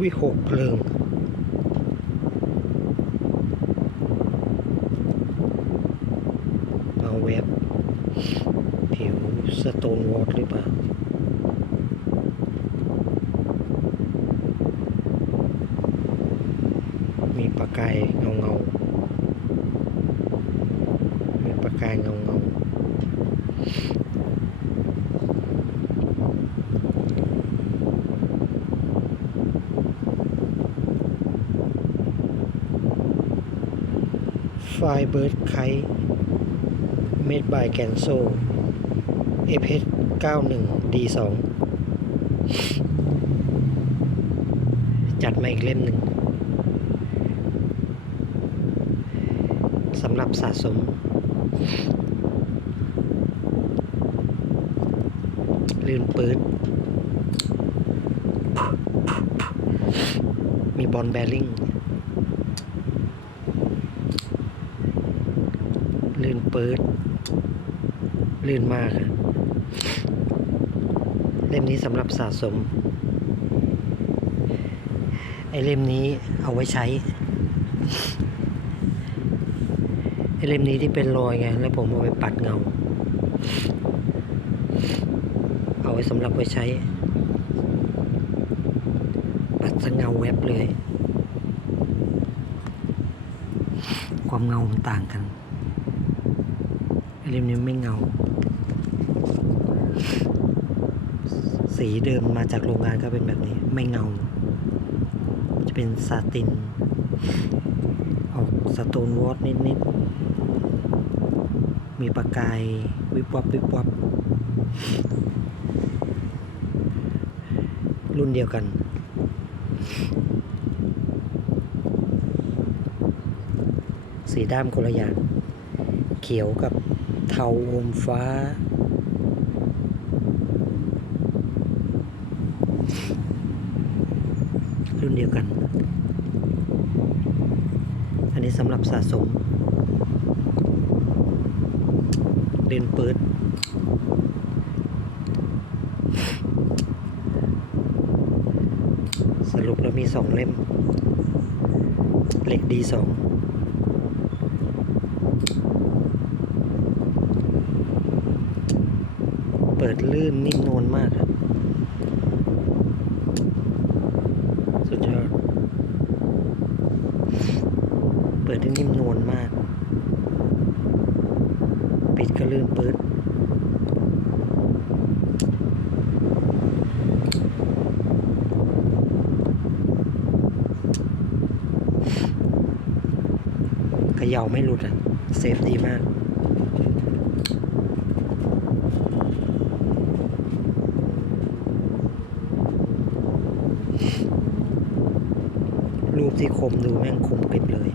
วิหกเพลิง เอาเว็บผิวสโตนวอตหรือเปล่ามีประกายเงาเงามีประกายเงาเงา ไฟเบิร์ดไคเมดบายแกนโซเอพ91 D2 จัดมาอีกเล่มหนึ่งสำหรับสะสม ลื่นปืดมีบอลแบริ่ง ลื่น ปืดลื่นมากอะเล่มนี้สำหรับสะสม ไอเล่มนี้เอาไว้ใช้ ไอเล่มนี้ที่เป็นรอยไง แล้วผมเอาไปปัดเงา เอาไว้สำหรับไว้ใช้ ปัดสะเงาแวบเลย ความเงามันต่างกัน ไอเล่มนี้ไม่เงา สีเดิมมาจากโรงงานก็เป็นแบบนี้ ไม่เงา จะเป็นซาติน ออกสโตนวอตนิดๆ มีประกายวิบวับวิบวับ รุ่นเดียวกันสีด้ามคนละอย่างเขียวกับ เทาอมฟ้า รุ่นเดียวกัน อันนี้สำหรับสะสมเรียนเปิดสรุปแล้วมีสองเล่ม เหล็กดีสอง เปิ ดลื่นนิ่มนวลมากครับ สุดยอด เปิดได้นิ่มนวลมาก ปิดก็ลื่นปื๊ดเขย่าไม่หลุดอะ เซฟดีมาก รูป ที่คมดูแม่งคมกริบเลย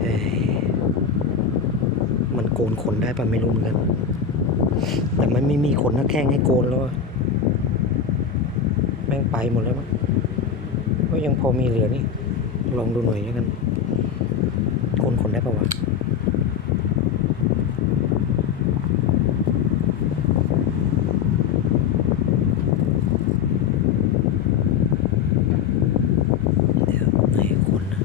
เฮ้ยมันโกนขนได้ปะไม่รู้เหมือนกัน แต่มันไม่มีขนหน้าแข้งให้โกนแล้วอะแม่งไปหมดแล้วมั้งก็ยังพอมีเหลือนี่ ลองดูหน่อยแล้วกันโกนขนได้ปะวะ เดี๋ยวไหนคนนะ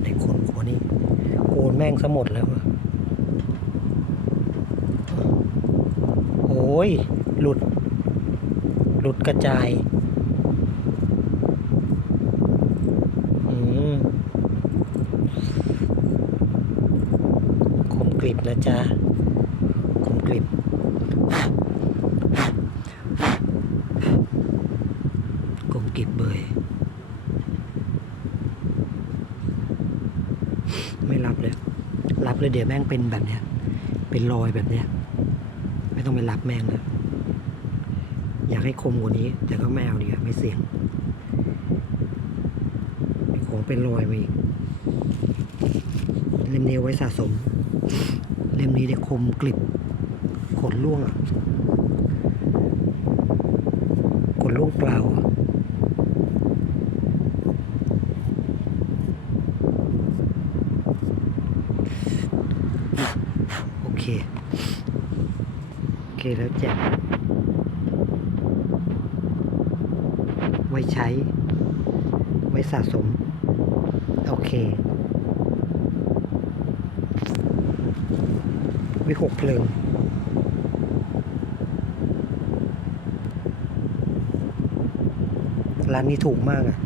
ไหนคนหัวนี่โกนแม่ งซะหมดแล้ว โอ้ย หลุด หลุดกระจาย อืมคมกริบนะจ๊ะคมกริบคมกริบเบยไม่รับเลย รับเลยเดี๋ยวแม่งเป็นแบบเนี้ย เป็นรอยแบบเนี้ย ไม่ต้องไปรับแม่งเลยอยากให้คมกว่านี้ แต่ก็ไม่เอาดีกว่าไม่เสี่ยงของเป็นรอยมาอีกเล่มนี้ไว้สะสม เล่มนี้เดี๋ยวคมกลิบขนล่วงอะขนล่วงเปล่าอะโอเค โอเค แล้วแจกไว้ใช้ ไว้สะสม โอเค วิหกเพลิงร้านนี้ถูกมากอะ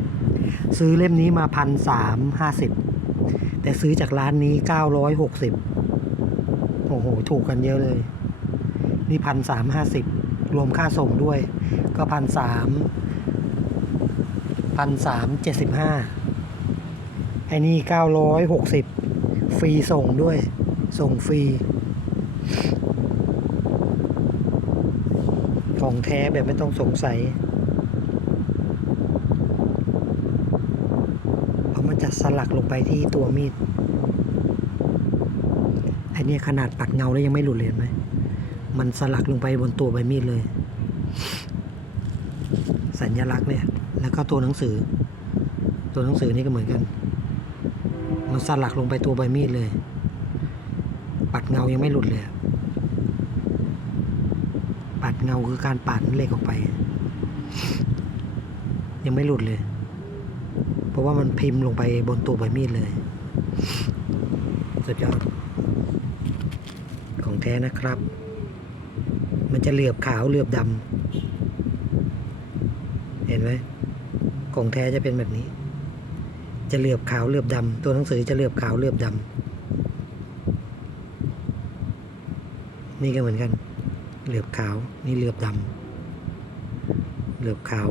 ซื้อเล่มนี้มาพันสามห้าสิบแต่ซื้อจากร้านนี้เก้าร้อยหกสิบโอ้โห ถูกกันเยอะเลย นี่พันสามห้าสิบรวมค่าส่งด้วย ก็พันสามพันสามเจ็ดสิบห้าไอ้นี่เก้าร้อยหกสิบฟรีส่งด้วย ส่งฟรี ของแท้แบบไม่ต้องสงสัย เพราะมันจะสลักลงไปที่ตัวมีดไอเนี่ขนาดปัดเงาแล้วยังไม่หลุดเลยไหม มันสลักลงไปบนตัวใบมีดเลย สัญลักษณ์เนี่ย แล้วก็ตัวหนังสือ ตัวหนังสือนี่ก็เหมือนกัน มันสลักลงไปตัวใบมีดเลย ปัดเงายังไม่หลุดเลย ปัดเงาคือการปาดเหล็กออกไป ยังไม่หลุดเลย เพราะว่ามันพิมพ์ลงไปบนตัวใบมีดเลย สุดยอดของแท้นะครับ มันจะเหลือบขาวเหลือบดำเห็นไหมของแท้จะเป็นแบบนี้ จะเหลือบขาวเหลือบดำตัวหนังสือจะเหลือบขาวเหลือบดำนี่ก็เหมือนกัน เหลือบขาวนี่เหลือบดำเหลือบขาว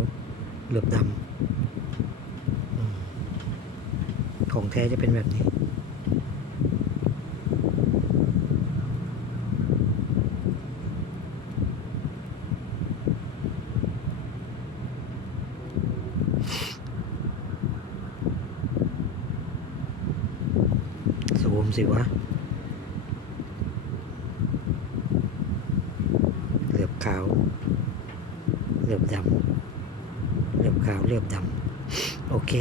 เหลือบดำของแท้จะเป็นแบบนี้ ซู มสิวะเหลือบขาว เหลือบดำเหลือบขาว เหลือบดำโอเค